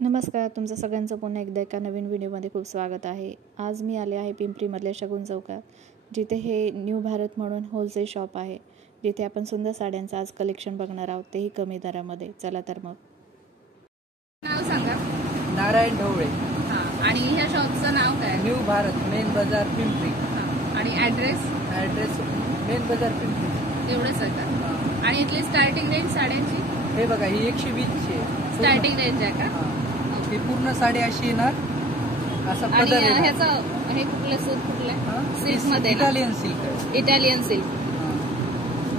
नमस्कार, तुमचं सगळ्यांचं पुन्हा एकदा एका नवीन व्हिडिओमध्ये खूप स्वागत आहे. आज मी आले आहे पिंपरीमधल्या शगुन चौकात, जिथे हे न्यू भारत म्हणून होलसेल शॉप आहे, जिथे आपण सुंदर साड्यांचं आज कलेक्शन बघणार आहोत, तेही कमी दरामध्ये. चला तर मग. नाव सांगा. नारायण ढवळे. आणि ह्या शॉपचं नाव काय? न्यू भारत, मेन बाजार पिंपरी. आणि ॲड्रेस मेन बाजार पिंपरी. एवढंच आहे का? आणि इथली स्टार्टिंग रेंज साड्यांची? हे बघा, ही 120 ची स्टार्टिंग रेंज आहे का? ही पूर्ण साडी अशी येणार, असा पदर आणि येणार. ह्याचं हे कुठलं सूत कुठलं? सिल्क मध्ये इटालियन सिल्क.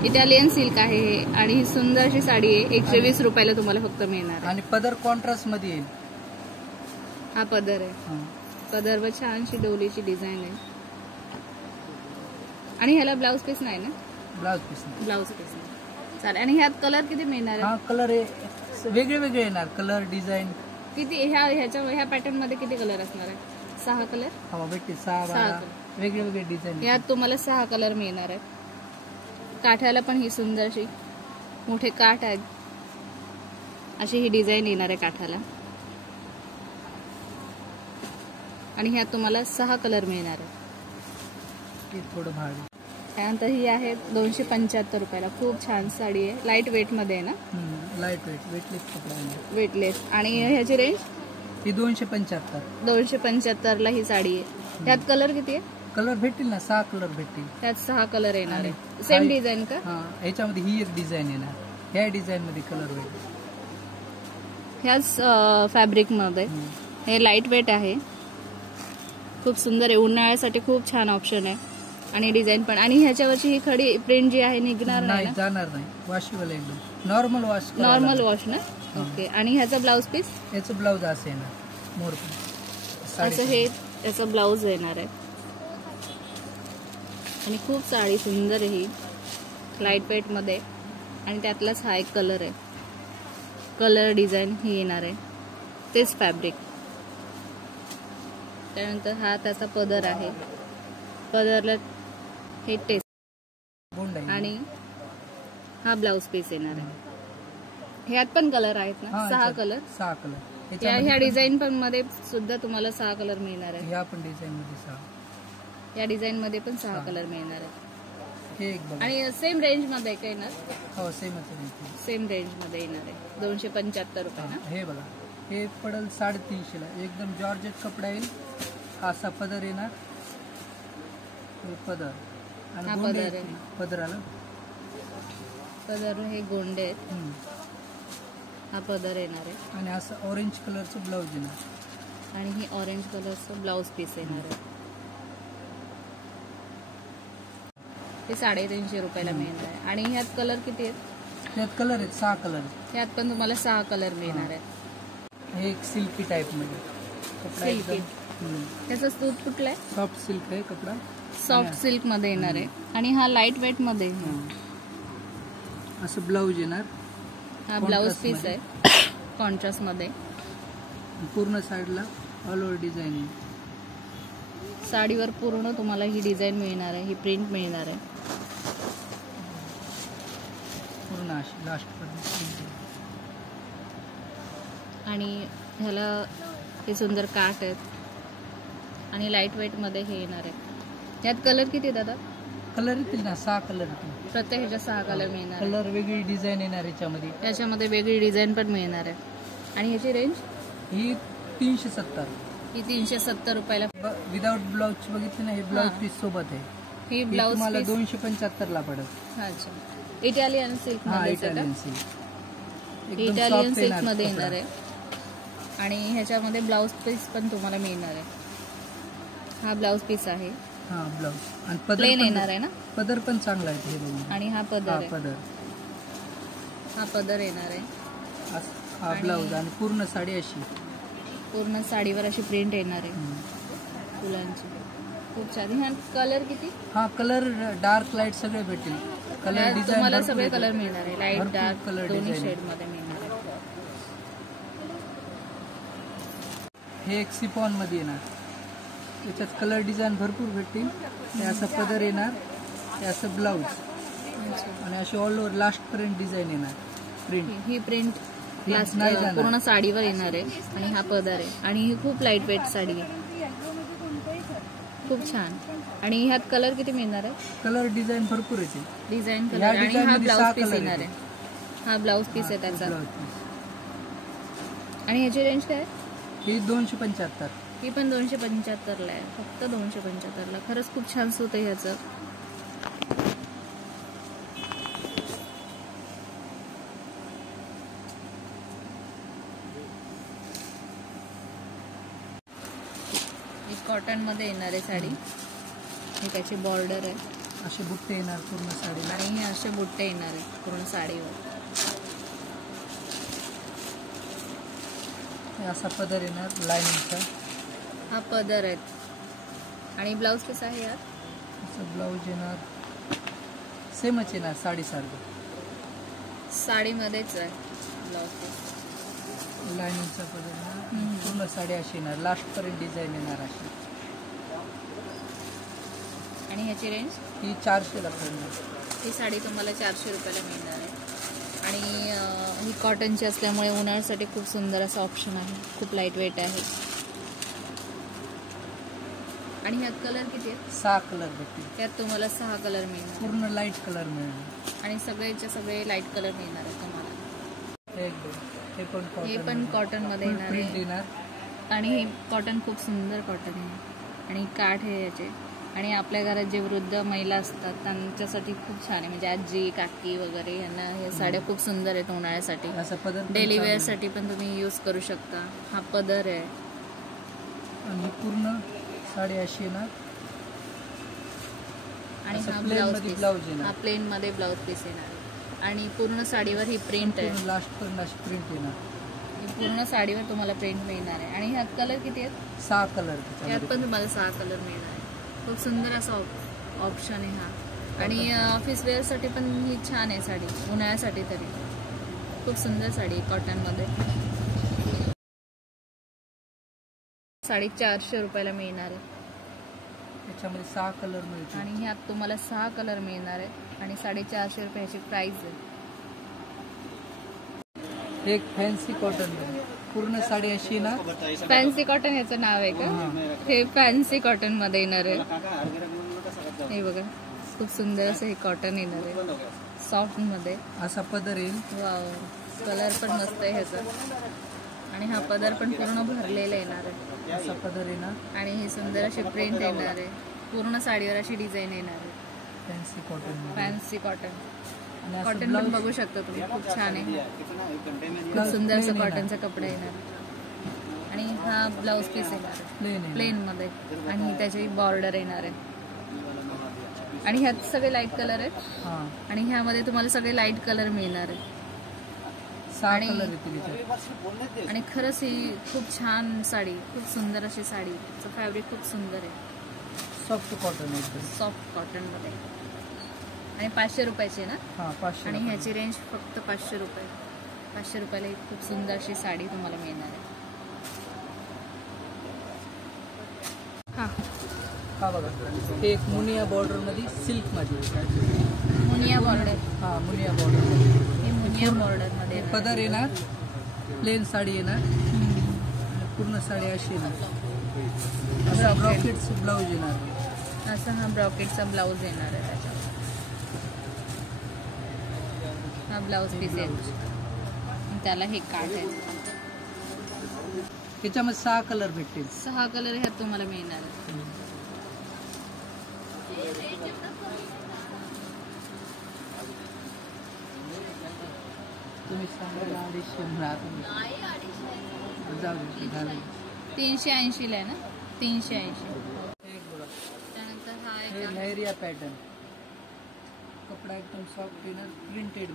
इटालियन सिल्क आहे हे. आणि ही सुंदर अशी साडी आहे. 120 रुपयाला तुम्हाला फक्त मिळणार. आणि पदर कॉन्ट्रास्ट मध्ये येईल. हा पदर आहे. पदरवर छानशी डोलीची डिझाईन आहे. आणि ह्याला ब्लाउज पीस नाही ना? ब्लाउज पीस नाही. चालेल. आणि ह्यात कलर किती मिळणार? हा, कलर वेगळे वेगळे येणार. कलर डिझाईन किती? ह्या पॅटर्न मध्ये किती कलर असणार आहे? 6 कलर. हा भेटते. 6 वेगळे वेगळे डिझाईन. यात तुम्हाला 6 कलर मिळणार आहेत. काठाला पण ही सुंदर अशी मोठे काठ आहेत, अशी ही डिझाईन येणार आहे काठाला. आणि ह्यात तुम्हाला 6 कलर मिळणार आहे. थोडं भारी. त्यानंतर ही आहे 275 रुपयाला. खूप छान साडी आहे. लाईट वेट मध्ये आहे ना? लाईट वेटलेस कपडा. वेटलेस. आणि ह्याची रेंज? ही 275. 275 ला ही साडी आहे. त्यात कलर किती आहे? कलर भेटतील ना, 6 कलर भेटतील. त्यात 6 कलर येणार आहे. सेम डिझाईन का? हा, ह्याच्यामध्ये ही एक डिझाईन येणार. ह्या डिझाईन मध्ये कलर भेटेल. ह्याच फॅब्रिक मध्ये. हे लाईट वेट आहे, खूप सुंदर आहे. उन्हाळ्यासाठी खूप छान ऑप्शन आहे. आणि डिझाईन पण. आणि ह्याच्यावरची ही खडी प्रिंट जी आहे निघणार नाही? जाणार नाही. वॉशेबल एकदम. नॉर्मल वॉश ना? ओके. आणि ह्याचा ब्लाउज पीस? याचं ब्लाउज असं येणार, मोर असं हे याचं ब्लाउज येणार आहे. आणि खूप साडी सुंदर ही लाईट वेट मध्ये. आणि त्यातलाच हा एक कलर आहे. कलर डिझाईन ही येणार आहे, तेच फॅब्रिक. त्यानंतर हा त्याचा पदर आहे. पदरला हे टेस्ट. आणि हा ब्लाउज पीस येणार आहे. ह्यात पण कलर आहेत ना? 6 कलर. 6 कलर. ह्या डिझाईन पण मध्ये सुद्धा तुम्हाला 6 कलर मिळणार आहे. ह्या पण डिझाईन मध्ये 6. या डिझाईन मध्ये पण 6 कलर मिळणार आहेत. हे एक बघा. आणि सेम रेंज मध्ये काय येणार? हो, सेम रेंज मध्ये येणार आहे. 275 रुपये ना? हे बघा, हे पडेल 350 ला. एकदम जॉर्जेट कपडा येईल. असा पदर येणार. पदर आणि पदर आहे. पदराला हे गोंडे आहेत. हा पदर येणार आहे. आणि असं ऑरेंज कलरचं ब्लाउज येणार. आणि ही ऑरेंज कलरचं ब्लाउज पीस येणार आहे. हे 350 रुपयाला मिळणार आहे. आणि ह्यात कलर किती आहेत? त्यात कलर आहेत 6 कलर. ह्यात पण तुम्हाला 6 कलर मिळणार आहेत. हे एक सिल्की टाइप मध्ये सिल्की. त्याचं सूत कुठलं आहे? सॉफ्ट सिल्क आहे कपडा. सॉफ्ट सिल्क मध्ये येणार आहे. आणि हा लाईट वेट मध्ये. असं ब्लाउज येणार. हा ब्लाउज पीस आहे कॉन्ट्रास्ट मध्ये. पूर्ण साईडला ऑल ओव्हर डिझाईन आहे. साडीवर पूर्ण तुम्हाला ही डिझाईन मिळणार आहे, ही प्रिंट मिळणार आहे. पूर्ण अशी लास्ट पर्यंत. आणि ह्याला हे सुंदर काठ आहेत. आणि लाईट वेट मध्ये हे येणार आहे. यात कलर किती दादा? कलर येतील ना, 6 कलर येतील. प्रत्येक ह्याच्या 6 कलर मिळणार. कलर वेगळी डिझाईन येणार याच्यामध्ये. त्याच्यामध्ये वेगळी डिझाईन पण मिळणार आहे. आणि ह्याची रेंज? ही 370. ही 370 रुपयाला. विदाउट ब्लाउज बघितली ना, हे ब्लाउज पीस सोबत आहे. ही ब्लाउज तुम्हाला 275 ला पडेल. अच्छा. इटालियन सिल्क मध्ये. Italian silk. इटालियन सिल्क मध्ये येणार आहे. आणि ह्याच्यामध्ये ब्लाउज पीस पण तुम्हाला मिळणार आहे. हा ब्लाउज पीस आहे. हा ब्लाउज. आणि पदर प्लेन येणार आहे ना? पदर पण चांगला आहे. हे आणि हा पदर आहे. हा पदर येणार आहे. हा ब्लाउज. आणि पूर्ण साडी अशी. पूर्ण साडीवर अशी प्रिंट येणार आहे फुलांची. खूप छान. ह्या कलर किती? हा, कलर डार्क लाईट सगळे भेटेल. कलर डिझाईन तुम्हाला सगळे कलर मिळणार आहे. लाईट डार्क कलर दोन्ही शेड मध्ये मिळणार आहे. हे एक सिफॉन मध्ये येणार. याच्यात कलर डिझाईन भरपूर भेटतील. हे असं पदर येणार. हे असं ब्लाउज. आणि अशी ऑल ओव्हर लास्ट पर्यंत डिझाईन येणार. प्रिंट. ही प्रिंट लास्ट नाही जाणार. पूर्ण साडीवर येणार आहे आणि हा पदर आहे आणि ही खूप लाईट वेट साडी आहे, खूप छान. आणि ह्यात कलर किती मिळणार आहे? कलर डिझाईन भरपूर येते. डिझाईन या कलर आणि design हा मध्ये ब्लाऊज 6 पीस color येणार येते. आहे. हा ब्लाऊज पीस आहे त्याचा. Blouse piece. आणि ह्याची रेंज काय आहे? ही 275. ही पण 275ला आहे, फक्त 275ला. खरंच खूप छान सूत आहे ह्याचं. ही कॉटन मध्ये येणार आहे साडी. ही त्याची बॉर्डर आहे असे बुट्टे येणार पूर्ण साडीला. आणि हे असे बुट्टे येणार आहे पूर्ण साडीवर. हे असा पदर येणार लाईनिंगचा. हा पदर आहे आणि ब्लाऊज कसा आहे यार? असं ब्लाऊज येणार सेमच येणार साडीसारखं. साडीमध्येच आहे ब्लाऊज पीस. लाईनिंगचा पदर येणार. पूर्ण साडी अशी येणार, लास्ट पर्यंत डिझाईन येणार अशी. आणि ह्याची रेंज? ही 400ला पडणार. ही साडी तुम्हाला 400 रुपयाला मिळणार आहे. आणि ही कॉटनची असल्यामुळे उन्हाळ्यासाठी खूप सुंदर असा ऑप्शन आहे. खूप लाईट वेट आहे. आणि ह्यात कलर किती आहेत? 6 कलर भेटतील. त्यात तुम्हाला 6 कलर मिळणार पूर्ण लाईट कलर मिळणार. आणि सगळेच्या सगळे लाईट कलर मिळणार आहेत तुम्हाला. एकदम. हे हे पण कॉटन मध्ये येणार प्रिंट आहे. येणार. आणि हे कॉटन खूप सुंदर कॉटन आहे आणि काठ आहे याचे. आणि आपल्या घरात जे वृद्ध महिला असतात त्यांच्यासाठी खूप छान आहे, म्हणजे आजी काकी वगैरे यांना हे साड्या खूप सुंदर आहेत उन्हाळ्यासाठी. असा पदर पण डेली चालू वेअर आहे. साठी पण तुम्ही यूज करू शकता. हा पदर आहे आणि ही पूर्ण साडी अशी येणार. आणि असं हा plain ब्लाऊज मध्ये पीस. ब्लाऊज येणार. हा प्लेन मध्ये ब्लाऊज पीस येणार आहे. आणि पूर्ण साडीवर ही प्रिंट आहे. पूर्ण लास्ट पर्यंत अशी प्रिंट येणार. ही पूर्ण साडीवर तुम्हाला प्रिंट मिळणार आहे. आणि ह्यात कलर किती आहेत? 6 कलर. यात पण तुम्हाला 6 कलर मिळणार आहे. खूप सुंदर असा ऑप्शन आहे हा. आणि ऑफिस वेअरसाठी पण ही छान आहे साडी, उन्हाळ्यासाठी तरी. खूप सुंदर साडी आहे कॉटनमध्ये. साडी 400 रुपयाला मिळणार आहे. त्याच्यामध्ये 6 कलर मिळतील. आणि ह्यात तुम्हाला 6 कलर मिळणार आहेत. आणि 450 रुपयाची प्राइस आहे. एक फॅन्सी कॉटन पूर्ण साडी अशी येणार. फॅन्सी कॉटन याचं नाव आहे का? हे फॅन्सी कॉटन मध्ये येणार आहे. हे बघा खूप सुंदर असं हे कॉटन येणार आहे सॉफ्ट मध्ये. असा पदर येईल. वाव, कलर पण मस्त आहे ह्याचा. आणि हा पदर पण पूर्ण भरलेला येणार आहे. असा पदर येणार. आणि ही सुंदर अशी प्रिंट येणार आहे. पूर्ण साडीवर अशी डिझाईन येणार आहे. Fancy cotton. Fancy cotton. आणि असं कॉटन पण ब्लाऊज बघू शकता तुम्ही, खूप छान आहे. खूप सुंदर असं कॉटनचा कपडा येणार. आणि हा ब्लाऊज पीस येणार प्लेन मध्ये. आणि त्याची बॉर्डर येणार आहे. आणि ह्यात सगळे लाईट कलर आहेत. आणि ह्यामध्ये तुम्हाला सगळे लाईट कलर मिळणार आहे. 6 कलर येतील. आणि खरंच ही खूप छान साडी, खूप सुंदर अशी साडी. फॅब्रिक खूप सुंदर आहे. सॉफ्ट कॉटन एकदम. सॉफ्ट कॉटन मध्ये. आणि 500 रुपयाची ना. 500. आणि ह्याची रेंज फक्त 500 रुपये. 500 रुपयाला एक खूप सुंदर अशी साडी तुम्हाला मिळणार आहे. हा बघा, हे एक मुनिया बॉर्डर मध्ये सिल्क मध्ये. मुनिया बॉर्डर. मुनिया बॉर्डर. हे मुनिया बॉर्डर मध्ये पदर येणार. प्लेन साडी येणार. पूर्ण साडी अशी येणार. असा ब्रॉकेट्स ब्लाऊज येणार. असा हा ब्रॉकेटचा ब्लाऊज येणार आहे त्याच्यावर. हा ब्लाऊज पीस आहे. त्याला हे काठ आहे. त्याच्यामध्ये 6 कलर भेटतील. 6 कलर ह्यात तुम्हाला मिळणार आहे. तुम्ही सांगा 250 जाऊ दे. 380 ला आहे ना. 380. त्यानंतर हा हे एक लहरिया पॅटर्न. कपडा एकदम सॉफ्ट येणार, प्रिंटेड.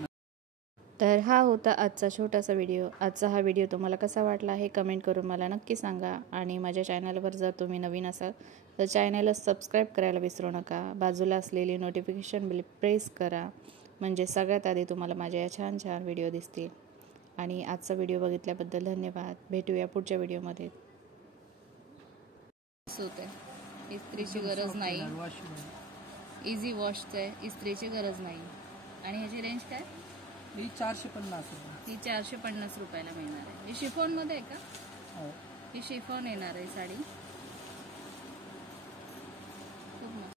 तर हा होता आजचा छोटासा व्हिडिओ. आजचा हा व्हिडिओ तुम्हाला कसा वाटला हे कमेंट करून मला नक्की सांगा. आणि माझ्या चॅनलवर जर तुम्ही नवीन असाल तर चॅनलला सबस्क्राईब करायला विसरू नका. बाजूला असलेली नोटिफिकेशन बेल प्रेस करा, म्हणजे सगळ्यात आधी तुम्हाला माझ्या या छान छान व्हिडिओ दिसतील. आणि आजचा व्हिडिओ बघितल्याबद्दल धन्यवाद. भेटूया पुढच्या व्हिडिओमध्ये. इस्त्रीची गरज नाही. इझी वॉशचं आहे, इस्त्रीची गरज नाही. आणि ह्याची रेंज काय? ही 450 रुपये. ही 450 रुपयाला मिळणार आहे. ही शिफॉन मध्ये आहे का? हो. ही शिफॉन येणार आहे साडी.